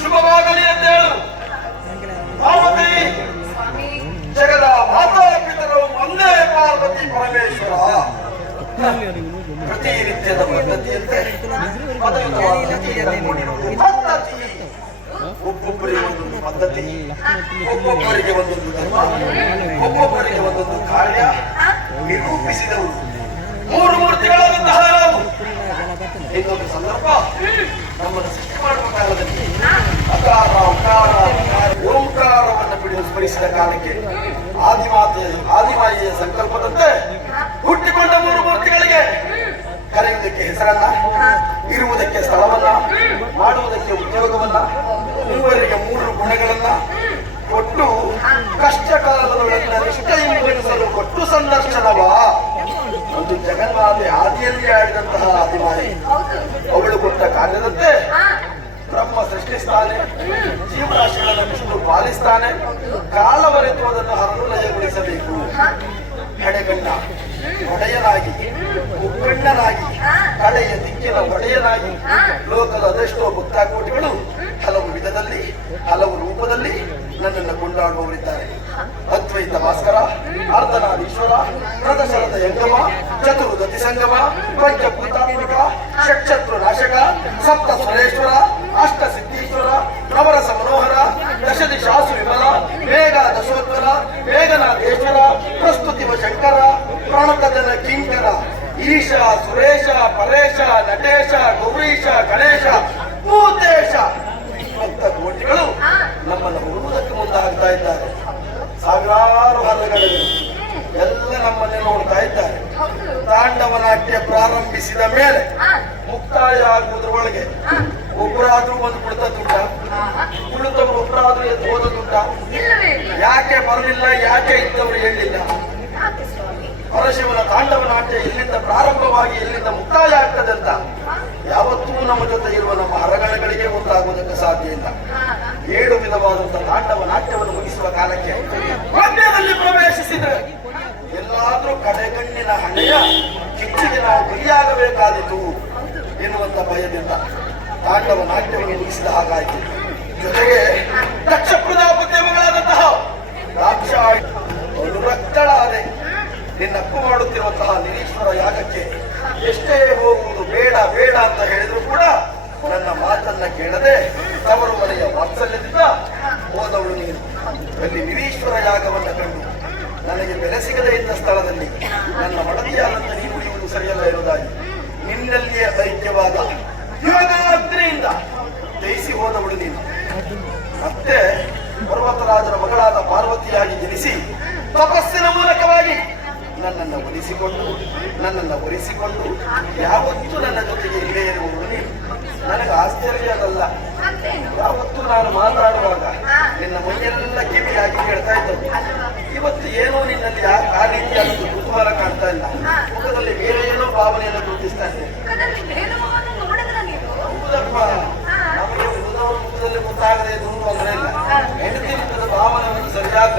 ಶುಭವಾಗಲಿ ಅಂತೇಳು. ಪಾರ್ವತಿ ಜಗದ ಮಾತಾ ಪಿತರು ಒಂದೇ ಪಾರ್ವತಿ ಪರಮೇಶ್ವರ. ಪ್ರತಿನಿತ್ಯದ ಪದ್ಧತಿಯಂತೆ ಒಬ್ಬೊಬ್ಬರಿಗೆ ಒಂದೊಂದು ಪದ್ಧತಿ, ಒಬ್ಬೊಬ್ಬರಿಗೆ ಒಂದೊಂದು ಧರ್ಮ, ಒಬ್ಬೊಬ್ಬರಿಗೆ ಒಂದೊಂದು ಕಾರ್ಯ ನಿರೂಪಿಸಿದವು ಮೂರು ಮೂರ್ತಿಗಳಾದಂತಹ ನಾವು. ಇನ್ನೊಂದು ಸಂದರ್ಭ ನಮ್ಮನ್ನು ಸೃಷ್ಟಿ ಮಾಡುವ ಕಾಲದಲ್ಲಿ ಅಕಾರ ಉಕಾರ ಓಂಕಾರವನ್ನು ಬಿಡುವ ಸ್ಮರಿಸಿದ ಕಾಲಕ್ಕೆ ಆದಿಮಾಯಿಯ ಸಂಕಲ್ಪದಂತೆ ಹುಟ್ಟಿಕೊಂಡ ಮೂರು ಮೂರ್ತಿಗಳಿಗೆ ಕರೆಯುವುದಕ್ಕೆ ಹೆಸರನ್ನ, ಇರುವುದಕ್ಕೆ ಸ್ಥಳವನ್ನ, ಮಾಡುವುದಕ್ಕೆ ಉದ್ಯೋಗವನ್ನ, ಮೂವರಿಗೆ ಮೂರು ಗುಣಗಳನ್ನ ಕೊಟ್ಟು ಕಷ್ಟ ಕಾಲದೊಳಗಿನ ನಿಷ್ಠೆಯನ್ನು ಕೊಟ್ಟು ಸಂದರ್ಶನವ ಒಂದು ಜಗನ್ಮಾತೆ ಆದಿಯಲ್ಲಿ ಆಡಿದಂತಹ ಆದಿಮಾಯಿ. ಅವಳು ಕೊಟ್ಟ ಕಾರ್ಯದಂತೆ ಬ್ರಹ್ಮ ಸೃಷ್ಟಿಸ್ತಾನೆ, ಜೀವರಾಶಿಗಳನ್ನು ವಿಷ್ಣು ಪಾಲಿಸ್ತಾನೆ, ಕಾಲವರೆತು ಅದನ್ನು ಹರಳುಲಯಗೊಳಿಸಬೇಕು. ಹೆಡೆಗಣ್ಣ ಒಡೆಯನಾಗಿ, ಉಕ್ಕಣ್ಣನಾಗಿ, ಕಡೆಯ ದಿಕ್ಕಿನ ಒಡೆಯನಾಗಿ ಲೋಕದ ಅದೆಷ್ಟೋ ಭಕ್ತಾಕೋಟಿಗಳು ಹಲವು ವಿಧದಲ್ಲಿ ಹಲವು ರೂಪದಲ್ಲಿ ನನ್ನನ್ನು ಕೊಂಡಾಡುವವರಿದ್ದಾರೆ. ಅದ್ವೈತ ಭಾಸ್ಕರ, ಅರ್ಧನಾರೀಶ್ವರ, ಪ್ರದಶರದ ಯಂಗಮ, ಚತುರ್ದತಿ ಸಂಗಮ, ಪಂಚಭೂತಾತ್ಮಕ, ಷಟ್ಶತ್ರು ನಾಶಕ, ಸಪ್ತ ಸ್ವರೇಶ್ವರ, ಅಷ್ಟ ಸಿದ್ಧೀಶ್ವರ, ನವರಸ ಮನೋಹರ, ದಶದಿಶಾಸು ವಿಮಲ, ಮೇಘ ದಶೋತ್ತರ, ಮೇಘನಾಥೇಶ್ವರ, ಪ್ರಸ್ತುತಿವ ಶಂಕರ, ಪ್ರಣತಜನ ಕಿಂಕರ, ಈಶ, ಸುರೇಶ, ಪರೇಶ, ನಟೇಶ, ಗೌರೀಶ, ಗಣೇಶ, ಭೂತೇಶ ಭಕ್ತ ಕೋಟಿಗಳು ನಮ್ಮನ್ನು ಹುಡುವುದಕ್ಕೆ ಮುಂದಾಗ್ತಾ ಇದ್ದಾರೆ. ಸಾವಿರಾರು ಹರಳುಗಳಿವೆ, ಎಲ್ಲ ನಮ್ಮನ್ನೇ ನೋಡ್ತಾ ಇದ್ದಾರೆ. ತಾಂಡವ ನಾಟ್ಯ ಪ್ರಾರಂಭಿಸಿದ ಮೇಲೆ ಮುಕ್ತಾಯ ಆಗುವುದರೊಳಗೆ ಒಬ್ಬರಾದ್ರೂ ಒಂದು ಕುಳಿತದ್ದುಂಟ, ಕುಳಿತವರು ಒಬ್ಬರಾದ್ರೂ ಎದ್ದು ಹೋದದ್ದುಂಟ? ಯಾಕೆ ಬರಲಿಲ್ಲ, ಯಾಕೆ ಇದ್ದವರು ಹೇಳಿಲ್ಲ? ಪರಶಿವನ ತಾಂಡವ ನಾಟ್ಯ ಎಲ್ಲಿಂದ ಪ್ರಾರಂಭವಾಗಿ ಎಲ್ಲಿಂದ ಮುಕ್ತಾಯ ಆಗ್ತದೆ ಅಂತ ಯಾವತ್ತೂ ನಮ್ಮ ಜೊತೆ ಇರುವ ನಮ್ಮ ಹರಗಣಗಳಿಗೆ ಗೊತ್ತಾಗುವುದಕ್ಕೆ ಸಾಧ್ಯ ಇಲ್ಲ. 7 ವಿಧವಾದಂತಹ ತಾಂಡವ ನಾಟ್ಯವನ್ನು ಮುಗಿಸುವ ಕಾಲಕ್ಕೆ ಮಧ್ಯದಲ್ಲಿ ಪ್ರವೇಶಿಸಿದ್ರೆ ಎಲ್ಲಾದ್ರೂ ಕಡೆಗಣ್ಣಿನ ಹಣೆಯ ಕಿಚ್ಚಿಗೆ ನಾವು ಗುರಿಯಾಗಬೇಕಾದಿತು ಎನ್ನುವಂತ ಭಯದಿಂದ ತಾಂಡವ ನಾಟ್ಯವನ್ನು ಮುಗಿಸಿದ ಹಾಗಾಯಿತು. ಜೊತೆಗೆ ದಕ್ಷ ಪ್ರಜಾಪತಿಯ ಮಗಳಾದಂತಹ ದಾಕ್ಷಾಯಿ ಅನುರಕ್ತಳಾದೆ. ನಿನ್ನಪ್ಪು ಮಾಡುತ್ತಿರುವಂತಹ ನಿರೀಶ್ವರ ಯಾಗಕ್ಕೆ ಎಷ್ಟೇ ಹೋಗುವುದು ಬೇಡ ಬೇಡ ಅಂತ ಹೇಳಿದ್ರು ಕೂಡ ನನ್ನ ಮಾತನ್ನ ಕೇಳದೆ ತವರು ಮನೆಯ ವಾತ್ಸಲ್ಯದಿಂದ ಹೋದವಳು ನೀನು. ಅಲ್ಲಿ ನಿರೀಶ್ವರ ಯಾಗವನ್ನು ಕಂಡು ನನಗೆ ಬೆಲೆ ಸಿಗದೇ ಇದ್ದ ಸ್ಥಳದಲ್ಲಿ ನನ್ನ ಮಡದಿಯಾದಂತ ನೀನು ಉಳಿಯುವುದು ಸರಿಯಲ್ಲ ಎನ್ನುವುದಾಗಿ ನಿನ್ನಲ್ಲಿಯೇ ಐಕ್ಯವಾದ ಯೋಗಾಗ್ನಿಯಿಂದ ಜಯಿಸಿ ಹೋದವಳು ನೀನು. ಮತ್ತೆ ಪರ್ವತರಾಜರ ಮಗಳಾದ ಪಾರ್ವತಿಯಾಗಿ ಜನಿಸಿ ತಪಸ್ಸಿನ ಮೂಲಕವಾಗಿ ನನ್ನನ್ನು ಒಲಿಸಿಕೊಂಡು ಯಾವತ್ತೂ ನನ್ನ ಜೊತೆಗೆ ಇಲ್ಲೇ ಇರುವುದು ನೀನು. ನನಗೆ ಆಶ್ಚರ್ಯ ಅದಲ್ಲ, ಯಾವತ್ತೂ ನಾನು ಮಾತಾಡುವಾಗ ನಿನ್ನ ಮೈಯೆಲ್ಲ ಕಿವಿಯಾಗಿ ಕೇಳ್ತಾ ಇದ್ದವು. ಇವತ್ತು ಏನೋ ನಿನ್ನಲ್ಲಿ ಆ ರೀತಿಯಾದ ಕುತೂಹಲ ಕಾಣ್ತಾ ಇಲ್ಲ, ಮುಖದಲ್ಲಿ ಬೇರೆ ಏನೋ ಭಾವನೆಯನ್ನು ಗುರುತಿಸ್ತಾ ಇದ್ದೇನೆ. ಹೌದಪ್ಪ, ನಮಗೆ ಉಳಿದವರ ಮುಖದಲ್ಲಿ ಗೊತ್ತಾಗದೆ ಇದ್ರು ಅಂದ್ರೆ ಇಲ್ಲ, ಹೆಂಡತಿ ಮುಖದ ಭಾವನೆಯನ್ನು ಸರಿಯಾಗಿ